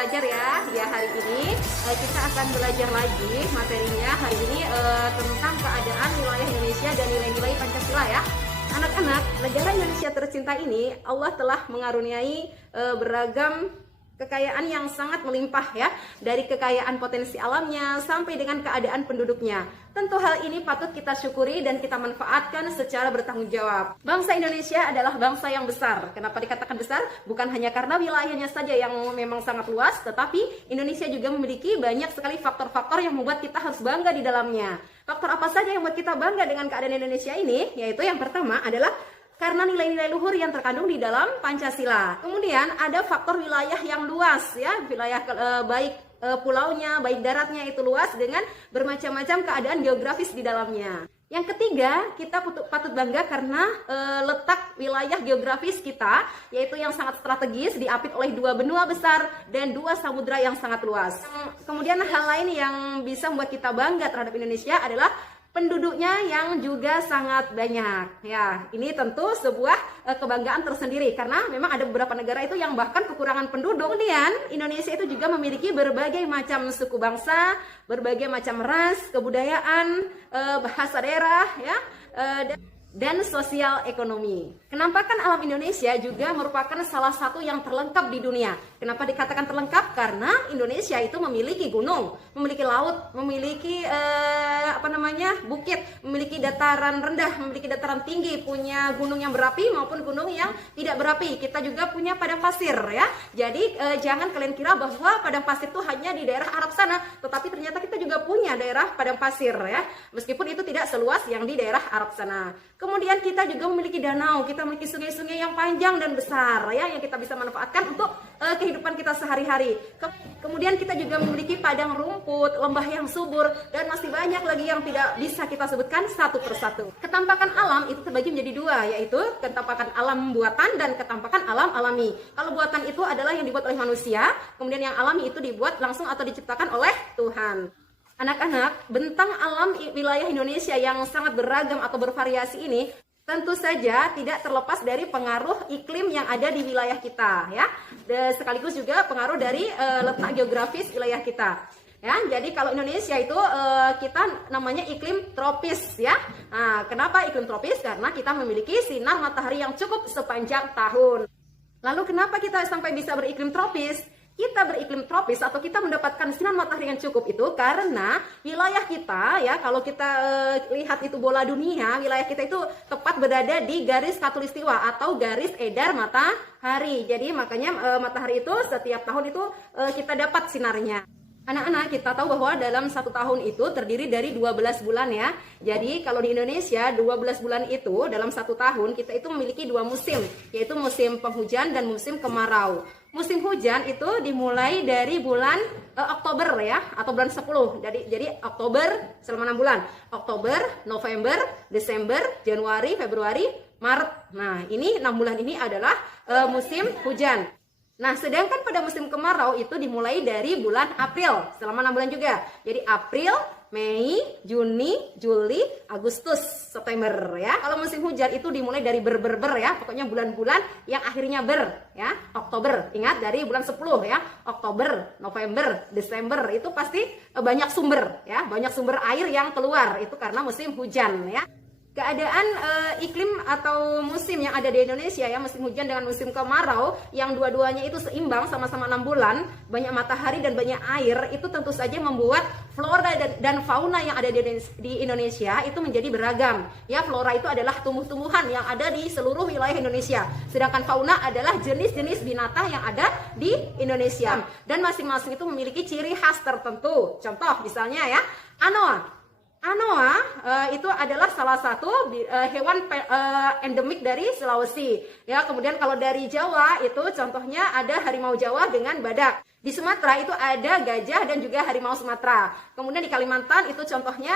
belajar ya. Ya, hari ini kita akan belajar lagi materinya hari ini tentang keadaan wilayah Indonesia dan nilai-nilai Pancasila ya. Anak-anak, negara Indonesia tercinta ini Allah telah mengaruniai beragam kekayaan yang sangat melimpah ya, dari kekayaan potensi alamnya sampai dengan keadaan penduduknya. Tentu hal ini patut kita syukuri dan kita manfaatkan secara bertanggung jawab. Bangsa Indonesia adalah bangsa yang besar. Kenapa dikatakan besar? Bukan hanya karena wilayahnya saja yang memang sangat luas, tetapi Indonesia juga memiliki banyak sekali faktor-faktor yang membuat kita harus bangga di dalamnya. Faktor apa saja yang membuat kita bangga dengan keadaan Indonesia ini? Yaitu yang pertama adalah karena nilai-nilai luhur yang terkandung di dalam Pancasila. Kemudian ada faktor wilayah yang luas ya, wilayah baik pulaunya, baik daratnya itu luas dengan bermacam-macam keadaan geografis di dalamnya. Yang ketiga, kita patut bangga karena letak wilayah geografis kita, yaitu yang sangat strategis, diapit oleh dua benua besar dan dua samudra yang sangat luas. Kemudian hal lain yang bisa membuat kita bangga terhadap Indonesia adalah penduduknya yang juga sangat banyak. Ya, ini tentu sebuah kebanggaan tersendiri karena memang ada beberapa negara itu yang bahkan kekurangan penduduk. Kemudian Indonesia itu juga memiliki berbagai macam suku bangsa, berbagai macam ras, kebudayaan, bahasa daerah ya, dan sosial ekonomi. Kenampakan alam Indonesia juga merupakan salah satu yang terlengkap di dunia. Kenapa dikatakan terlengkap? Karena Indonesia itu memiliki gunung, memiliki laut, memiliki bukit, memiliki dataran rendah, memiliki dataran tinggi, punya gunung yang berapi maupun gunung yang tidak berapi. Kita juga punya padang pasir ya. Jadi jangan kalian kira bahwa padang pasir itu hanya di daerah Arab sana, tetapi ternyata kita juga punya daerah padang pasir ya. Meskipun itu tidak seluas yang di daerah Arab sana. Kemudian kita juga memiliki danau, kita memiliki sungai-sungai yang panjang dan besar ya, yang kita bisa manfaatkan untuk kehidupan kita sehari-hari. Kemudian kita juga memiliki padang rumput, lembah yang subur, dan masih banyak lagi yang tidak bisa kita sebutkan satu persatu. Ketampakan alam itu terbagi menjadi dua, yaitu ketampakan alam buatan dan ketampakan alam alami. Kalau buatan itu adalah yang dibuat oleh manusia, kemudian yang alami itu dibuat langsung atau diciptakan oleh Tuhan. Anak-anak, bentang alam wilayah Indonesia yang sangat beragam atau bervariasi ini tentu saja tidak terlepas dari pengaruh iklim yang ada di wilayah kita ya. Sekaligus juga pengaruh dari letak geografis wilayah kita. Ya, jadi kalau Indonesia itu kita namanya iklim tropis ya. Nah, kenapa iklim tropis? Karena kita memiliki sinar matahari yang cukup sepanjang tahun. Lalu kenapa kita sampai bisa beriklim tropis? Kita beriklim tropis atau kita mendapatkan sinar matahari yang cukup itu karena wilayah kita ya, kalau kita lihat itu bola dunia, wilayah kita itu tepat berada di garis khatulistiwa atau garis edar matahari. Jadi makanya matahari itu setiap tahun itu kita dapat sinarnya. Anak-anak, kita tahu bahwa dalam satu tahun itu terdiri dari 12 bulan ya. Jadi kalau di Indonesia 12 bulan itu dalam satu tahun kita itu memiliki dua musim, yaitu musim penghujan dan musim kemarau. Musim hujan itu dimulai dari bulan Oktober ya, atau bulan 10. Jadi Oktober selama 6 bulan. Oktober, November, Desember, Januari, Februari, Maret. Nah, ini 6 bulan ini adalah musim hujan. Nah, sedangkan pada musim kemarau itu dimulai dari bulan April, selama 6 bulan juga. Jadi April, Mei, Juni, Juli, Agustus, September ya. Kalau musim hujan itu dimulai dari ber ya, pokoknya bulan-bulan yang akhirnya ber ya. Oktober, ingat dari bulan 10 ya. Oktober, November, Desember itu pasti banyak sumber ya, banyak sumber air yang keluar itu karena musim hujan ya. Keadaan iklim atau musim yang ada di Indonesia ya, musim hujan dengan musim kemarau yang dua-duanya itu seimbang sama-sama 6 bulan, banyak matahari dan banyak air, itu tentu saja membuat flora dan fauna yang ada di Indonesia itu menjadi beragam. Ya, flora itu adalah tumbuh-tumbuhan yang ada di seluruh wilayah Indonesia. Sedangkan fauna adalah jenis-jenis binatang yang ada di Indonesia. Dan masing-masing itu memiliki ciri khas tertentu. Contoh misalnya ya, anoa. Anoa itu adalah salah satu hewan endemik dari Sulawesi. Ya, kemudian kalau dari Jawa itu contohnya ada harimau Jawa dengan badak. Di Sumatera itu ada gajah dan juga harimau Sumatera. Kemudian di Kalimantan itu contohnya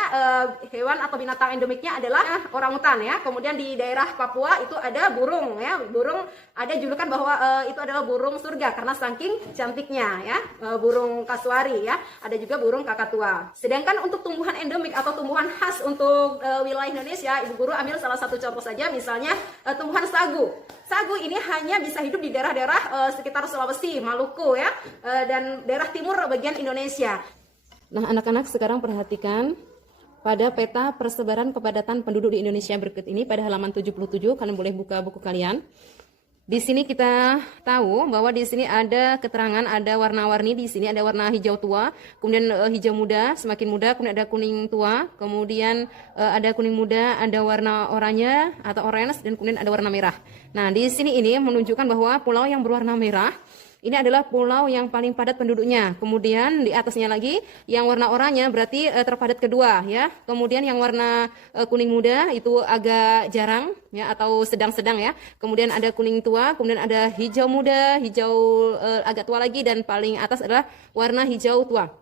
hewan atau binatang endemiknya adalah orangutan ya. Kemudian di daerah Papua itu ada burung ya. Burung ada julukan bahwa itu adalah burung surga karena saking cantiknya ya. Burung kasuari ya. Ada juga burung kakatua. Sedangkan untuk tumbuhan endemik atau tumbuhan khas untuk wilayah Indonesia, Ibu Guru ambil salah satu contoh saja, misalnya tumbuhan sagu. sagu ini hanya bisa hidup di daerah-daerah sekitar Sulawesi, Maluku ya, dan daerah timur bagian Indonesia. Nah, anak-anak sekarang perhatikan pada peta persebaran kepadatan penduduk di Indonesia berikut ini pada halaman 77, kalian boleh buka buku kalian. Di sini kita tahu bahwa di sini ada keterangan, ada warna-warni. Di sini ada warna hijau tua, kemudian hijau muda, semakin muda, kemudian ada kuning tua, kemudian ada kuning muda, ada warna oranye atau orange, dan kemudian ada warna merah. Nah, di sini ini menunjukkan bahwa pulau yang berwarna merah ini adalah pulau yang paling padat penduduknya. Kemudian di atasnya lagi yang warna oranye berarti terpadat kedua ya. Kemudian yang warna kuning muda itu agak jarang ya atau sedang-sedang ya. Kemudian ada kuning tua, kemudian ada hijau muda, hijau agak tua lagi, dan paling atas adalah warna hijau tua.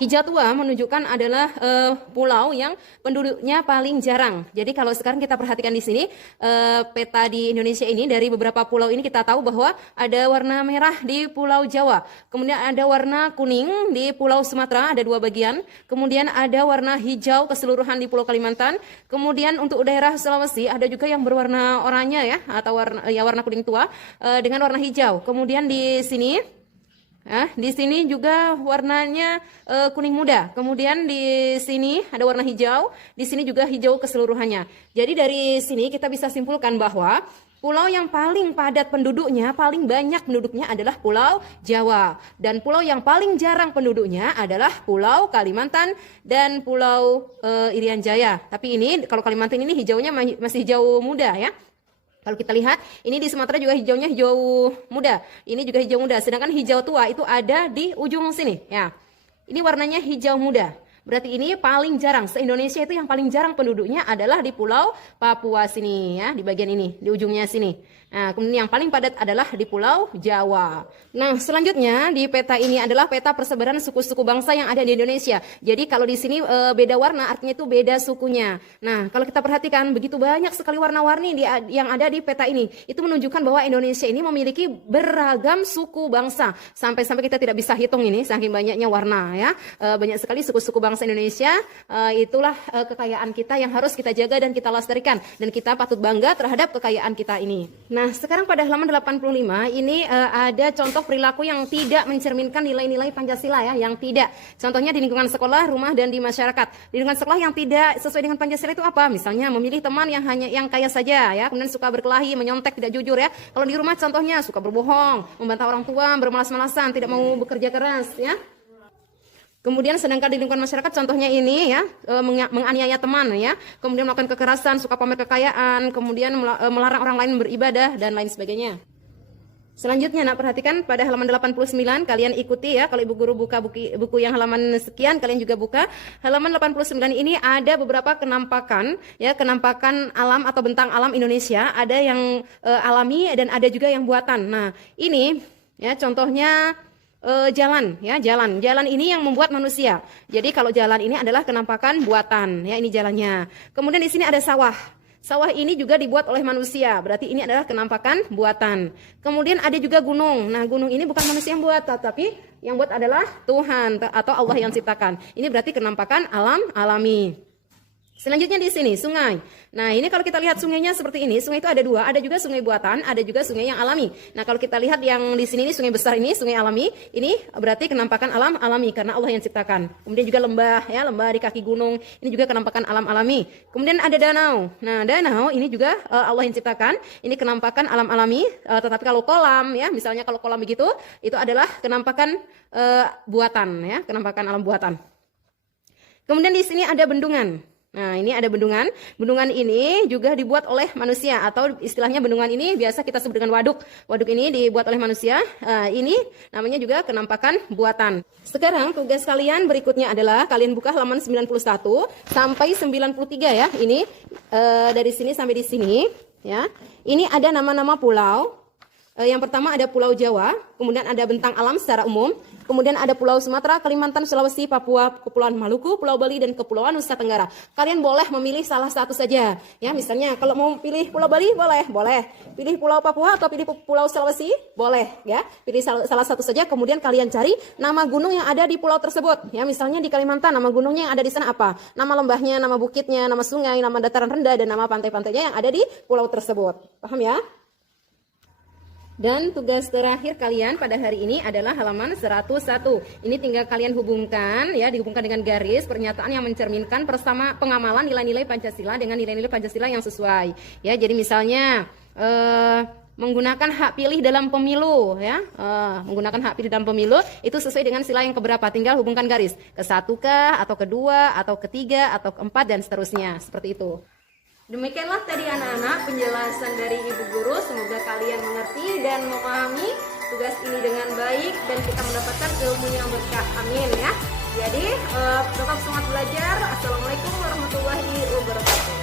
Hijau tua menunjukkan adalah pulau yang penduduknya paling jarang. Jadi kalau sekarang kita perhatikan di sini peta di Indonesia ini, dari beberapa pulau ini kita tahu bahwa ada warna merah di Pulau Jawa, kemudian ada warna kuning di Pulau Sumatera, ada 2 bagian, kemudian ada warna hijau keseluruhan di Pulau Kalimantan, kemudian untuk daerah Sulawesi ada juga yang berwarna oranye ya atau warna kuning tua dengan warna hijau. Kemudian di sini juga warnanya kuning muda. Kemudian di sini ada warna hijau, di sini juga hijau keseluruhannya. Jadi dari sini kita bisa simpulkan bahwa pulau yang paling padat penduduknya, paling banyak penduduknya adalah Pulau Jawa. Dan pulau yang paling jarang penduduknya adalah Pulau Kalimantan dan Pulau Irian Jaya. Tapi ini kalau Kalimantan ini hijaunya masih hijau muda ya. Kalau kita lihat, ini di Sumatera juga hijaunya hijau muda. Ini juga hijau muda. Sedangkan hijau tua itu ada di ujung sini. Ya, ini warnanya hijau muda. Berarti ini paling jarang. Se-Indonesia itu yang paling jarang penduduknya adalah di Pulau Papua sini. Ya, di bagian ini, di ujungnya sini. Nah, kemudian yang paling padat adalah di Pulau Jawa. Nah, selanjutnya di peta ini adalah peta persebaran suku-suku bangsa yang ada di Indonesia. Jadi kalau di sini beda warna artinya itu beda sukunya. Nah, kalau kita perhatikan begitu banyak sekali warna-warni yang ada di peta ini. Itu menunjukkan bahwa Indonesia ini memiliki beragam suku bangsa. Sampai-sampai kita tidak bisa hitung ini saking banyaknya warna ya. Banyak sekali suku-suku bangsa Indonesia. Itulah kekayaan kita yang harus kita jaga dan kita lestarikan. Dan kita patut bangga terhadap kekayaan kita ini. Nah, sekarang pada halaman 85 ini ada contoh perilaku yang tidak mencerminkan nilai-nilai Pancasila ya, yang tidak. Contohnya di lingkungan sekolah, rumah, dan di masyarakat. Di lingkungan sekolah yang tidak sesuai dengan Pancasila itu apa? Misalnya memilih teman yang kaya saja ya, kemudian suka berkelahi, menyontek, tidak jujur ya. Kalau di rumah contohnya suka berbohong, membantah orang tua, bermalas-malasan, tidak mau bekerja keras ya. Kemudian sedangkan di lingkungan masyarakat contohnya ini ya, menganiaya teman ya, kemudian melakukan kekerasan, suka pamer kekayaan, kemudian melarang orang lain beribadah dan lain sebagainya. Selanjutnya nak perhatikan pada halaman 89 kalian ikuti ya, kalau ibu guru buka buku yang halaman sekian kalian juga buka. Halaman 89 ini ada beberapa kenampakan ya, kenampakan alam atau bentang alam Indonesia, ada yang alami dan ada juga yang buatan. Nah, ini ya contohnya jalan ya, jalan ini yang membuat manusia. Jadi kalau jalan ini adalah kenampakan buatan ya, ini jalannya. Kemudian di sini ada sawah. Sawah ini juga dibuat oleh manusia, berarti ini adalah kenampakan buatan. Kemudian ada juga gunung. Nah, gunung ini bukan manusia yang buat, tapi yang buat adalah Tuhan atau Allah yang ciptakan. Ini berarti kenampakan alam alami. Selanjutnya di sini sungai. Nah, ini kalau kita lihat sungainya seperti ini, sungai itu ada 2, ada juga sungai buatan, ada juga sungai yang alami. Nah, kalau kita lihat yang di sini ini sungai besar ini, sungai alami, ini berarti kenampakan alam alami karena Allah yang ciptakan. Kemudian juga lembah ya, lembah di kaki gunung, ini juga kenampakan alam alami. Kemudian ada danau. Nah, danau ini juga Allah yang ciptakan, ini kenampakan alam alami. Tetapi kalau kolam ya, misalnya kalau kolam begitu, itu adalah kenampakan buatan ya, kenampakan alam buatan. Kemudian di sini ada bendungan. Nah, ini ada bendungan. Bendungan ini juga dibuat oleh manusia atau istilahnya bendungan ini biasa kita sebut dengan waduk. Waduk ini dibuat oleh manusia. Ini namanya juga kenampakan buatan. Sekarang tugas kalian berikutnya adalah kalian buka halaman 91 sampai 93 ya. Ini dari sini sampai di sini ya. Ini ada nama-nama pulau. Yang pertama ada Pulau Jawa, kemudian ada bentang alam secara umum, kemudian ada Pulau Sumatera, Kalimantan, Sulawesi, Papua, Kepulauan Maluku, Pulau Bali, dan Kepulauan Nusa Tenggara. Kalian boleh memilih salah satu saja. Ya, misalnya kalau mau pilih Pulau Bali, boleh. Pilih Pulau Papua atau pilih Pulau Sulawesi, boleh. Ya, pilih salah satu saja. Kemudian kalian cari nama gunung yang ada di pulau tersebut. Ya, misalnya di Kalimantan, nama gunungnya yang ada di sana apa? Nama lembahnya, nama bukitnya, nama sungai, nama dataran rendah, dan nama pantai-pantainya yang ada di pulau tersebut. Paham ya? Dan tugas terakhir kalian pada hari ini adalah halaman 101. Ini tinggal kalian hubungkan ya, dihubungkan dengan garis pernyataan yang mencerminkan bersama pengamalan nilai-nilai Pancasila dengan nilai-nilai Pancasila yang sesuai. Ya, jadi misalnya menggunakan hak pilih dalam pemilu ya, menggunakan hak pilih dalam pemilu itu sesuai dengan sila yang keberapa, tinggal hubungkan garis ke satu kah, atau kedua, atau ketiga, atau keempat, dan seterusnya seperti itu. Demikianlah tadi anak-anak penjelasan dari Ibu Guru, semoga kalian mengerti dan memahami tugas ini dengan baik dan kita mendapatkan ilmu yang berkah, amin ya. Jadi tetap semangat belajar. Assalamualaikum warahmatullahi wabarakatuh.